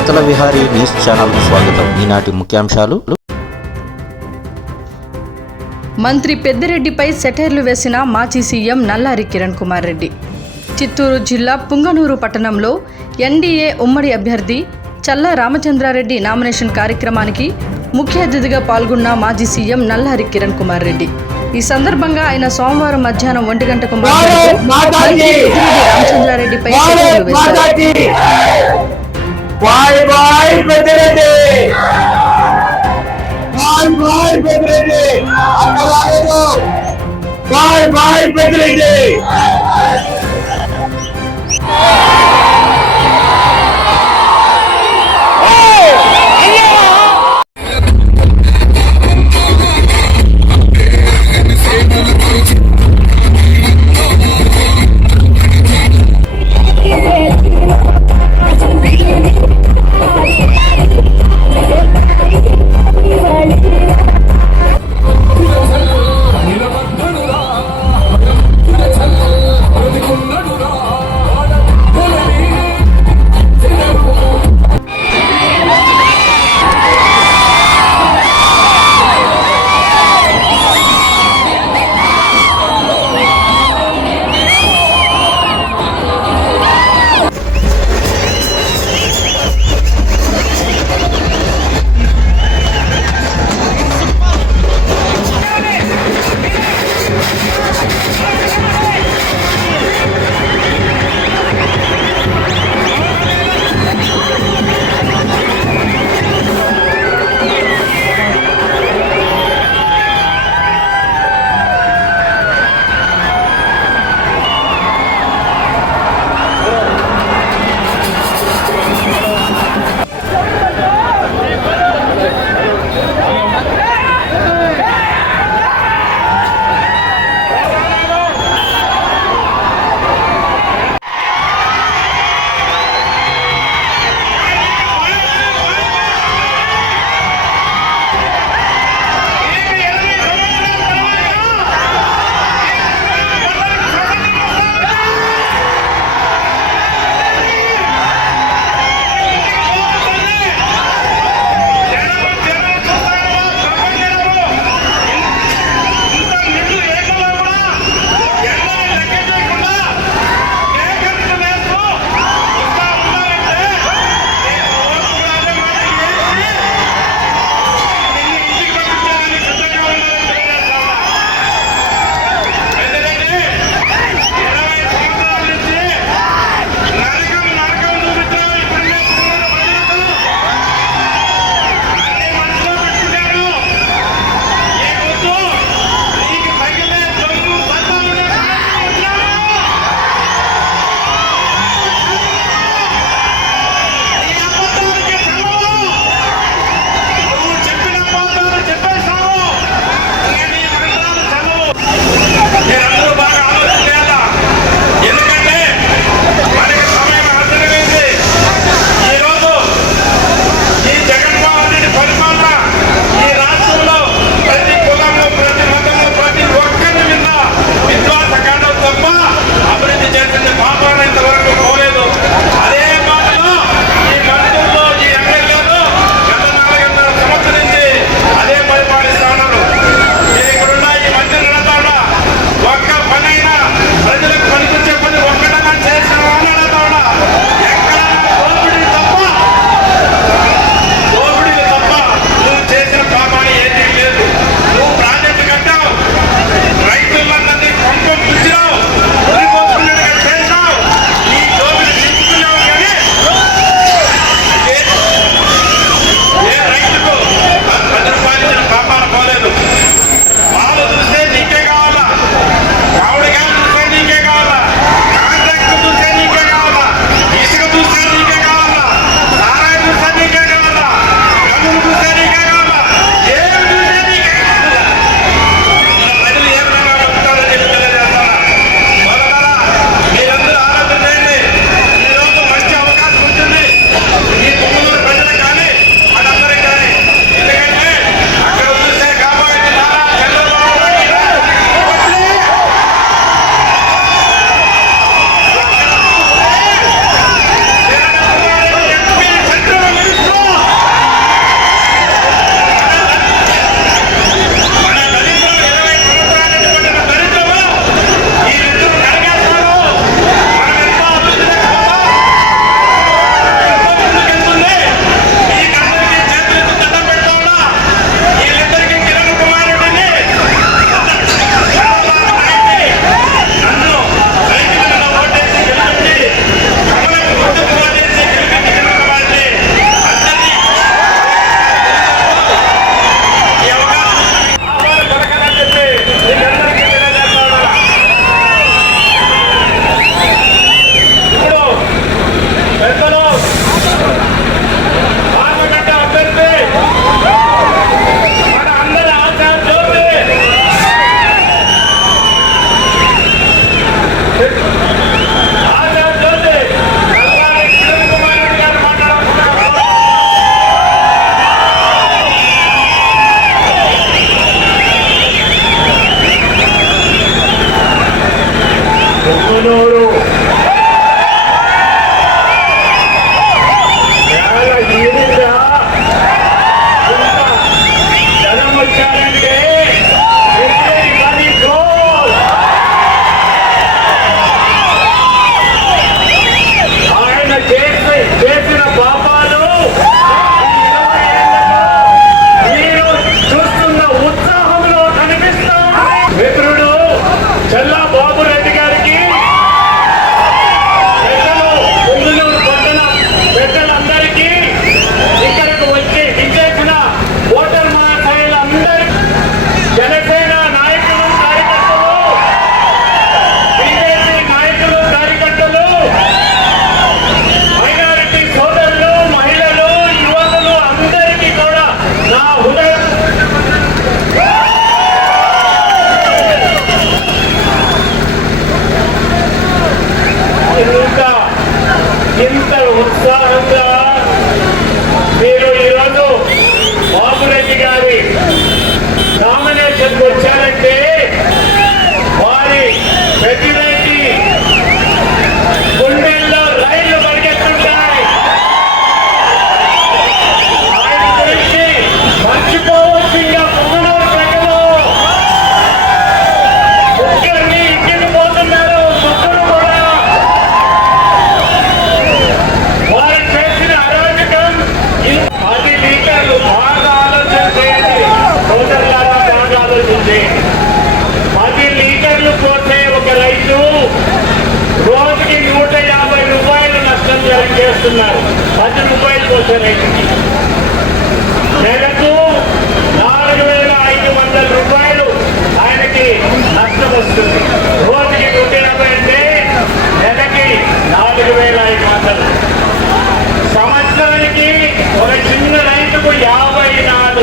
వార్తల Vihari news channel స్వాగతం. ఈనాటి ముఖ్యాంశాలు. మంత్రి పెద్దిరెడ్డిపై సెటైర్లు వేసిన మాజీ సీఎం నల్లారి కిరణ్ కుమార్ రెడ్డి. చిత్తూరు జిల్లా పుంగనూరు పట్టణంలో ఎన్డీఏ ఉమ్మడి అభ్యర్థి చల్లా రామచంద్రారెడ్డి నామినేషన్ కార్యక్రమానికి ముఖ్య అతిథిగా పాల్గొన్న మాజీ సీఎం నల్లారి కిరణ్ కుమార్ రెడ్డి. ఈ సందర్భంగా ఆయన సోమవారం మధ్యాహ్నం ఒంటి గంటకు మాట్లాడుతూ మంత్రి పెద్దిరెడ్డి రామచంద్రారెడ్డిపై సెటైర్లు వేశారు bye bye Peddireddy bye bye Peddireddy అక్కలాగదు bye bye Peddireddy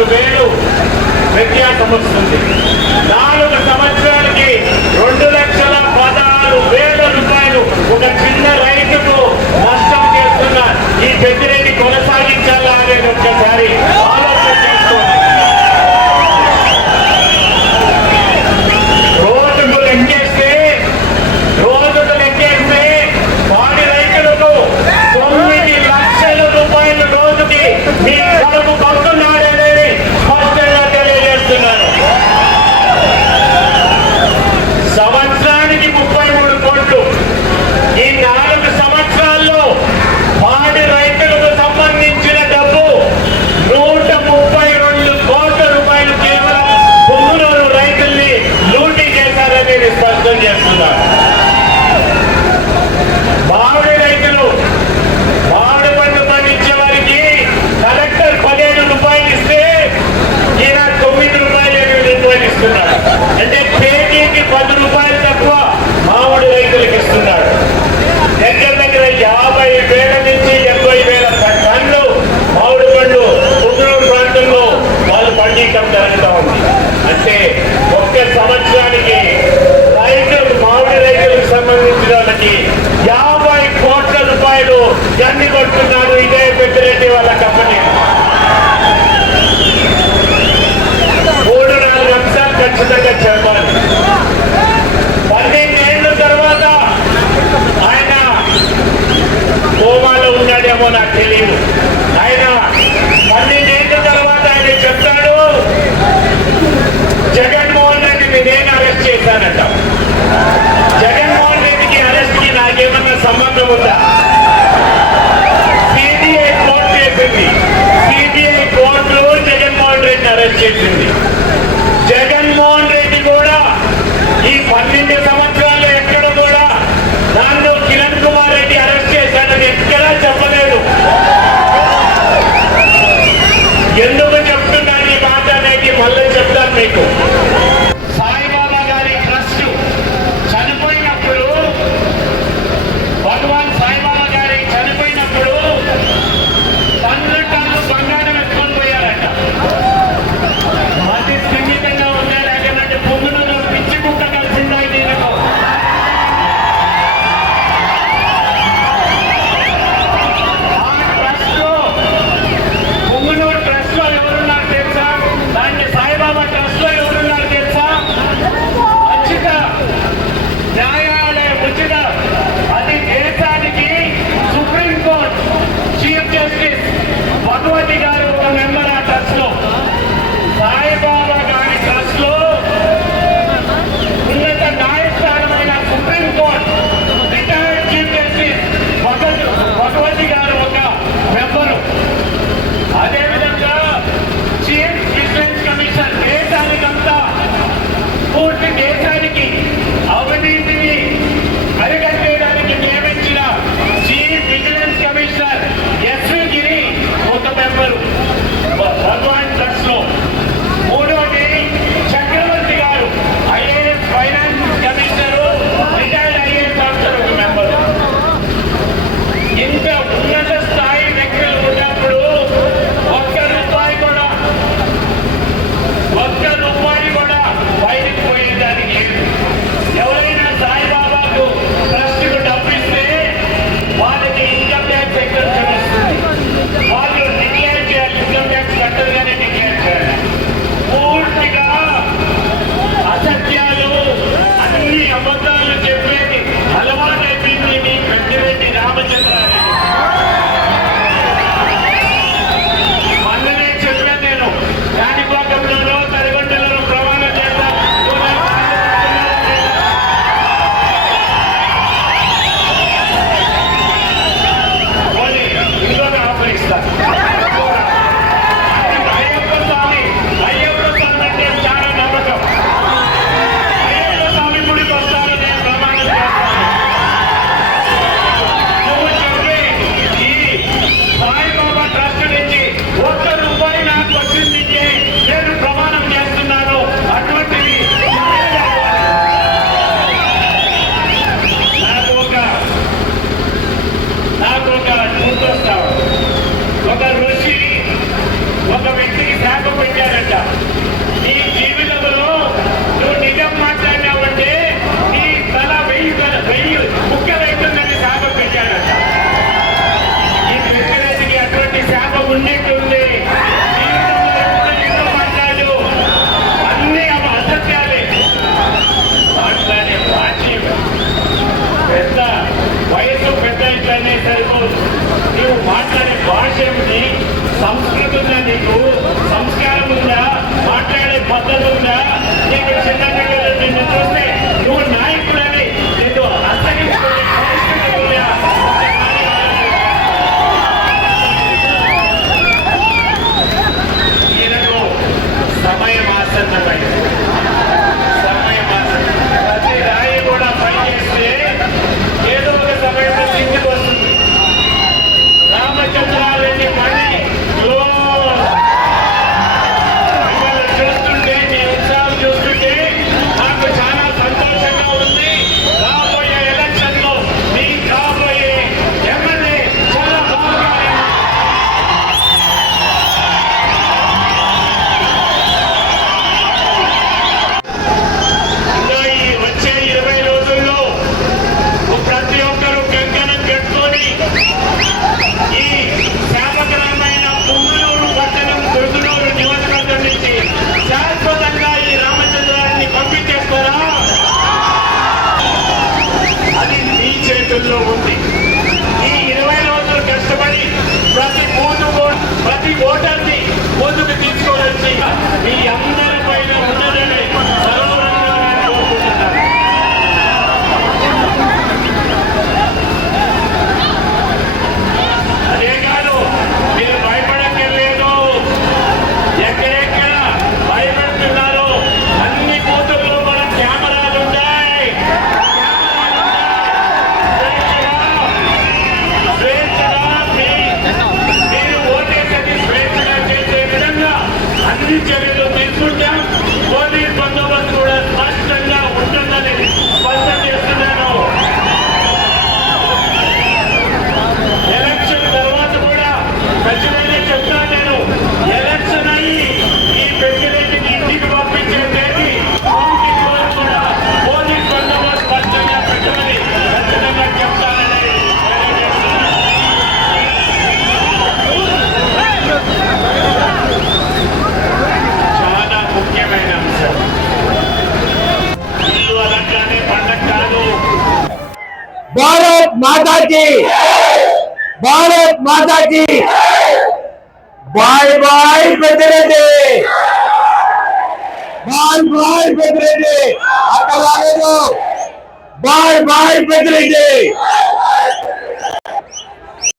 రెండు వేలు వ్యత్యాసం వస్తుంది. నాలుగు సంవత్సరాలకి రెండు లక్షల పదహారు వేల రూపాయలు ఒక చిన్న రైతుకు నష్టం చేస్తున్న ఈ పెద్దిరెడ్డి కొనసాగించాలా అనేది ఒక్కసారి பண்ணி చెప్పింది జగన్మోహన్ రెడ్డి కూడా ఈ పన్నెండు సంవత్సరాలు ఎక్కడ కూడా దాంట్లో కిరణ్ కుమార్ రెడ్డి అరెస్ట్ చేశాడని ఎక్కడా చెప్పలేదు. ఎందుకు చెప్తున్నాను ఈ మాట అనేది మళ్ళీ చెప్తాను మీకు. की। भारत माता की। Bye bye Peddireddy bye bye Peddireddy आता लागे दो। बाय बाय बेदरे दे